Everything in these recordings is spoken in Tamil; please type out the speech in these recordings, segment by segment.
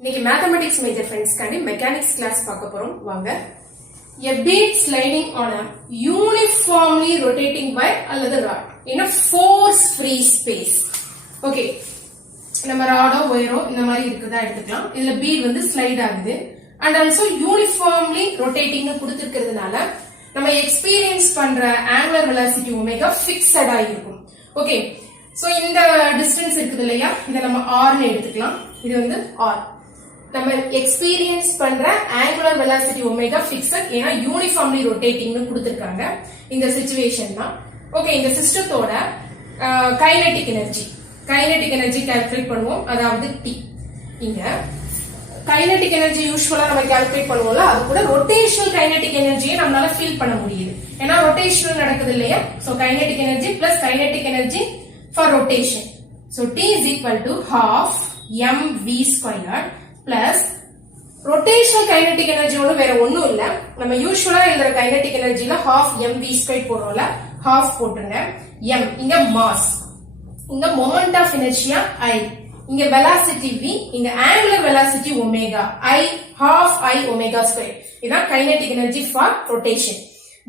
இன்னைக்கு மேத்தமெட்டிக்ஸ் மேஜர் ஃப்ரெண்ட்ஸ் காண்டி மெக்கானிக்ஸ் கிளாஸ் பார்க்க போறோம் வாங்க. A bead sliding on a uniformly rotating wire அல்லது rod in a force free space. Okay, நம்ம ராடோ ஒயரோ இந்த மாதிரி இருக்குதா எடுத்துக்கலாம். இதுல பீட் வந்து ஸ்லைட் ஆகுது அண்ட் ஆல்சோ யூனிஃபார்ம்லி ரொட்டேட்டிங் கொடுத்துருக்கிறதுனால நம்ம எக்ஸ்பீரியன்ஸ் பண்ற ஆங்குலர் வெலாசிட்டி ஒமேகா பிக்ஸடா இருக்கும். ஓகே, சோ இந்த டிஸ்டன்ஸ் இருக்குது இல்லையா, இதை நம்ம ஆர்னு எடுத்துக்கலாம். இது வந்து ஆர். நம்ம எக்ஸ்பீரியன்ஸ் பண்ற ஆங்குலர் வெலாசிட்டி ஒமேகா பிக்ஸட், ஏன்னா யூனிஃபார்ம்லி ரொட்டேட்டிங்னு கொடுத்திருக்காங்க இந்த சிச்சுவேஷன் தான். ஓகே, இந்த சிஸ்டத்தோட கைனெட்டிக் எனர்ஜி கால்குலேட் பண்ணுவோம், அதாவது டி. இங்க கைனெட்டிக் எனர்ஜி யூஸ்வலா நம்ம கால்குலேட் பண்ணுவோம்ல, அது கூட ரொட்டேஷனல் கைனெட்டிக் எனர்ஜியை நம்மளால ஃபீல் பண்ண முடியுது, ஏன்னா ரொட்டேஷனல் நடக்குது இல்லையா. So kinetic energy plus kinetic energy for rotation. So T is equal to half mv square plus rotational kinetic energy வேற ஒண்ணும் இல்ல, நம்ம யூஸ்வலா எழுதுற கைனெட்டிக் எனர்ஜில half mv ஸ்கொயர் போடுறோம்ல, half போட்டுருங்க. m இங்க மாஸ், இங்க மொமெண்ட் ஆஃப் இனர்ஷியா I, இங்க வெலாசிட்டி v, இங்க angular velocity omega I, half I omega square. இதான் kinetic energy for rotation.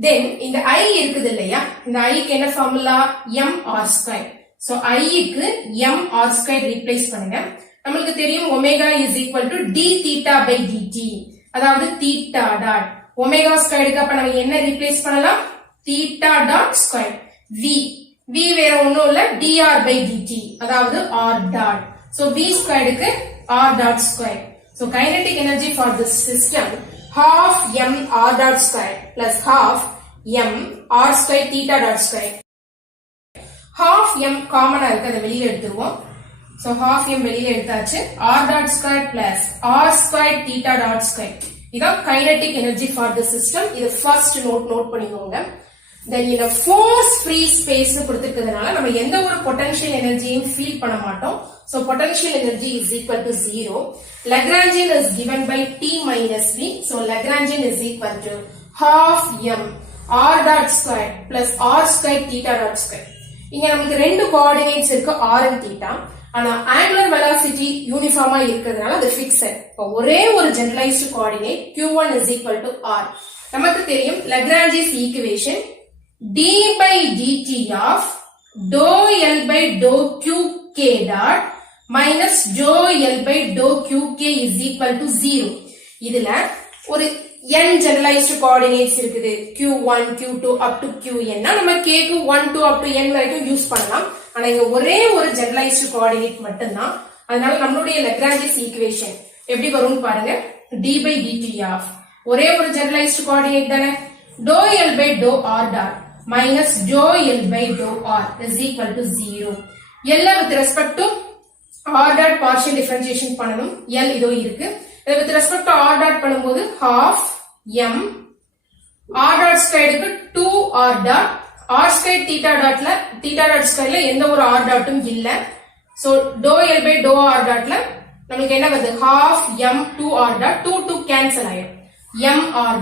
Then இந்த I இருக்குது இல்லையா, இந்த I க்கு என்ன formula, mr square. So I க்கு mr ஸ்கொயர் ரீப்ளேஸ் பண்ணுங்க. நமக்கு தெரியும் omega is equal to d theta by dt, அதாவது theta டாட் ஒமேகா ஸ்கொயருக்கு அப்ப நம்ம என்ன ரீப்ளேஸ் பண்ணலாம், theta டாட் ஸ்கொயர். v வேற ஒண்ணும் இல்ல, dr by dt, அதாவது r டாட். சோ v ஸ்கொயருக்கு r dot square. So kinetic energy for tissue system half m r dot square plus half m r square theta dot square. half m காமனா இருக்கு, அதை வெளியில எடுத்துருவோம். So half m வெளியில எடுத்தாச்சு. r dot square plus r square theta dot square. இதான் kinetic energy for the system. இது first நோட் பண்ணிக்கோங்க. Then in a force free space கொடுத்திருக்கிறதுனால நம்ம எந்த ஒரு potential energyயும் ஃபீல் பண்ண மாட்டோம். So potential energy is equal to 0. Lagrangian is given by t minus v. So Lagrangian is equal to half m r dot square plus r square theta dot square. இங்க நமக்கு ரெண்டு கோஆர்டினேட்ஸ் இருக்கு, r and theta. ஆனா ஆங்குலர் வெலாசிட்டி யூனிஃபார்மா இருக்கிறதுனால அது ஃபிக்ஸட். ஒரே ஒரு generalised coordinate q1 is equal to r. நமக்கு தெரியும் Lagrange's equation d by dt of dou L by dou qk dot minus dou L by dou qk is equal to 0. இதுல ஒரு n ஜெனரலைஸ்டு கோஆர்டினேட்ஸ் இருக்குது, q1 q2 up to qn. நம்ம k க்கு 1 to up to n வரைக்கும் யூஸ் பண்ணலாம். ஆனா இங்க ஒரே ஒரு ஜெனரலைஸ்டு கோஆர்டினேட் மட்டும்தான். அதனால நம்மளுடைய Lagrange's ஈக்குவேஷன் எப்படி வரும்னு பாருங்க. d by dt of ஒரே ஒரு ஜெனரலைஸ்டு கோஆர்டினேட் தானே, dou L by dou r dot minus dou L by dou r is equal to 0. L with respect to r dot partial differentiation பண்ணனும். L இதோ இருக்கு. with respect to r dot பண்ணும்போது half m r dot ஸ்கொயருக்கு 2r dot r square theta dotல theta dot squareல எந்த ஒரு r dotம் இல்ல. So dou L by dou r dotல நமக்கு என்ன வருது, half m 2r dot 2 cancel ஆயிடும், m r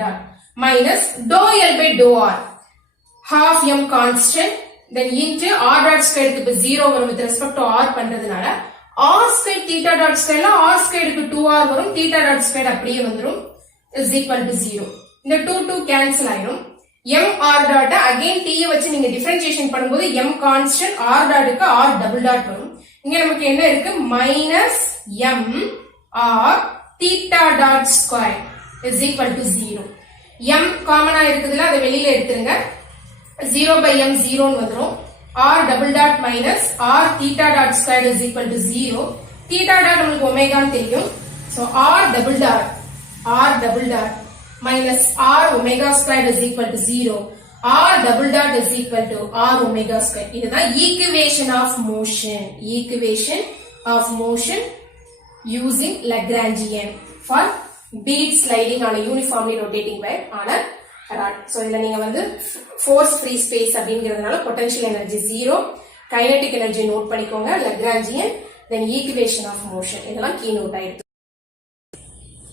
dot minus dou L by dou r half m constant, then into r dot squareக்கு இப்ப 0 வரும் with respect to r பண்றதுனால r square theta dot squareல r squareக்கு 2r வரும், theta dot square அப்படியே வந்துரும் is equal to 0. இந்த 2 cancel ஆயிடும். m r dot again t வச்சு நீங்க டிஃபரன்ஷியேஷன் பண்ணும்போது m கான்ஸ்டன்ட், r dot க்கு r டபுள் டாட் வரும். இங்க நமக்கு என்ன இருக்கு, minus m r theta dot square is equal to 0. m காமனா இருக்குதுல, அதை வெளியில எடுத்துருங்க. 0 by m 0 ன்னு வந்துரும். r double dot minus r theta dot square is equal to 0. theta dot நமக்கு ஒமேகான்னு தெரியும். so r double dot minus r omega square is equal to 0. r double dot is equal to r omega square. இதுதான் equation of motion using Lagrangian for bead sliding on a uniformly rotating wire on a rod. So இதுல நீங்க வந்து force free space அப்படிங்கிறதுனால potential energy 0, kinetic energy note பண்ணிக்கோங்க, Lagrangian, then equation of motion. இதெல்லாம் key note ஆயிடுது.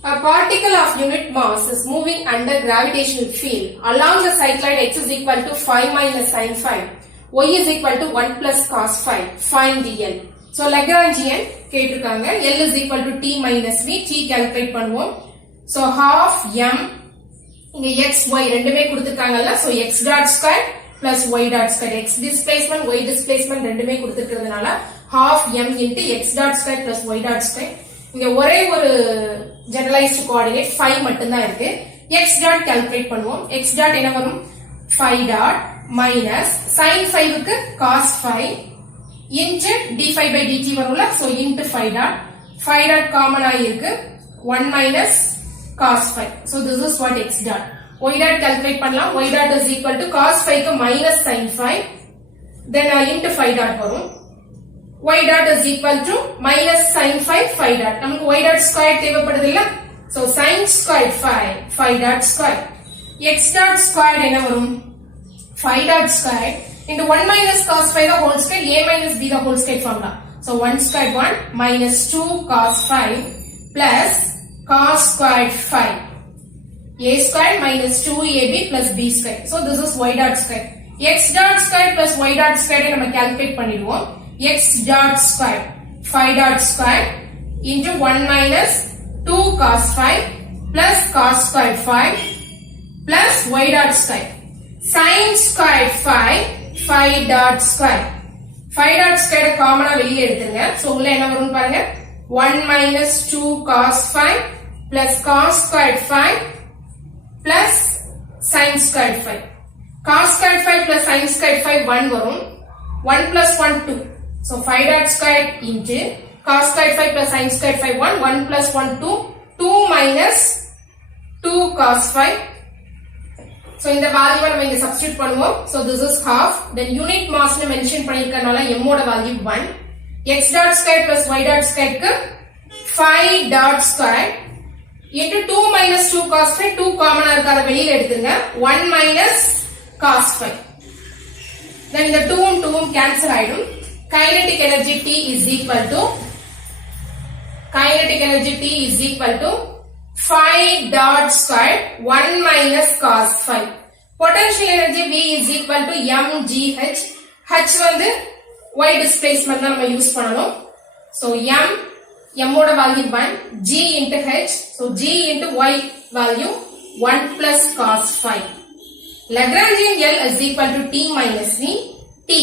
A particle of unit mass is moving under gravitational field along the cycloid x is equal to 5 minus sin 5, y is equal to 1 plus cos 5. Find dl. So Lagrangian கேட்டிருக்காங்க. L is equal to T minus V. T calculate பண்ணுவோம். So half M இங்க x y ரெண்டுமே கொடுத்திருக்காங்கல்ல. So x dot square plus y dot square. X displacement y displacement ரெண்டுமே கொடுத்திருக்கிறதுனால half M into x dot square plus y dot square. இங்க ஒரே ஒரு generalized coordinate 5 மட்டும் தான் இருக்கு. x dot calculate பண்ணுவோம். x dot என்ன வரும்? 5 dot minus sin 5 க்கு cos 5 into d5 by dt வரும்ல. So into 5 dot 5 dot common ஆயிருக்கு 1 minus cos 5. So this is what x dot. Y dot calculate பண்ணலாம். Y dot is equal to cos 5 க்கு minus sin 5 then into 5 dot வரும். Y dot is equal to minus sin 5 5 dot. நமக்கு y dot square தேவைப்படுது இல்ல. So sin square 5 dot square. X dot square என்ன வரும்? 5 dot square into 1 minus cos 5 the whole square a minus b the whole square formula. So 1 square 1 minus 2 cos 5 plus cos square 5. A square minus 2ab plus b square. So this is y dot square. X dot square plus y dot square நம்ம calculate பண்ணிடுவோம். X dot square 5 dot square into 1 minus 2 cos 5 plus cos square 5 plus y dot square. Sin square 5 dot square. 5 dot square காமனா வெளியே எடுத்துங்க. So உள்ள என்ன வரும் பாருங்க. 1 minus 2 cos 5 plus cos square 5 plus sin square 5. Cos square 5 plus sin square 5 1 வரும். 1 plus 1 2. So 5 dot square into cos square 5 plus sin square 5 1. 1 plus 1 2. 2 minus 2 cos 5. So இந்த value நம்ம இங்க substitute பண்ணுவோம். So this is half. Then unit mass னு mention பண்ணிருக்கனால m ஓட value 1. X dot square plus y dot square க்கு 5 dot square into 2 minus 2 cos 5. 2 காமனா இருக்காத வெளியில எடுத்துங்க. 1 minus cos 5. Then இந்த 2 உம் 2 உம் cancel ஆயிடும். Kinetic energy T is equal to 5 dot square 1 minus cos 5. Potential energy V is equal to mgh. H வந்து y displacement தான் நம்ம யூஸ் பண்ணனும். So m ஓட value 1, g into h. So g into y value 1 plus cos 5. Lagrangian L is equal to T minus V. T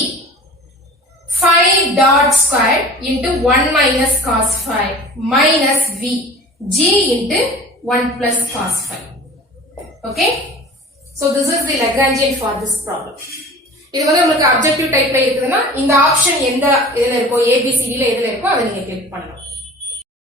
5 dot square into 1 minus cos 5 minus V. G into 1 plus cos 5. Okay. So this is the Lagrangian for this problem. இது வந்து உங்களுக்கு objective type ல இருக்குதுன்னா இந்த ஆப்ஷன் எந்த இதுல இருக்கோ ABCD ல எதுல இருக்கோ அதை நீங்க கிளிக் பண்ணலாம்.